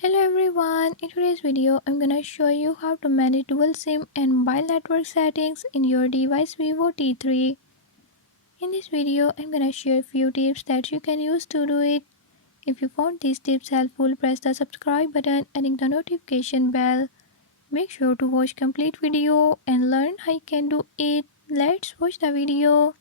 Hello everyone, in today's video I'm gonna show you how to manage dual SIM and mobile network settings in your device Vivo T3. In this video I'm gonna share a few tips that you can use to do it. If you found these tips helpful, press the subscribe button and ring the notification bell. Make sure to watch complete video and learn how you can do it. Let's watch the video.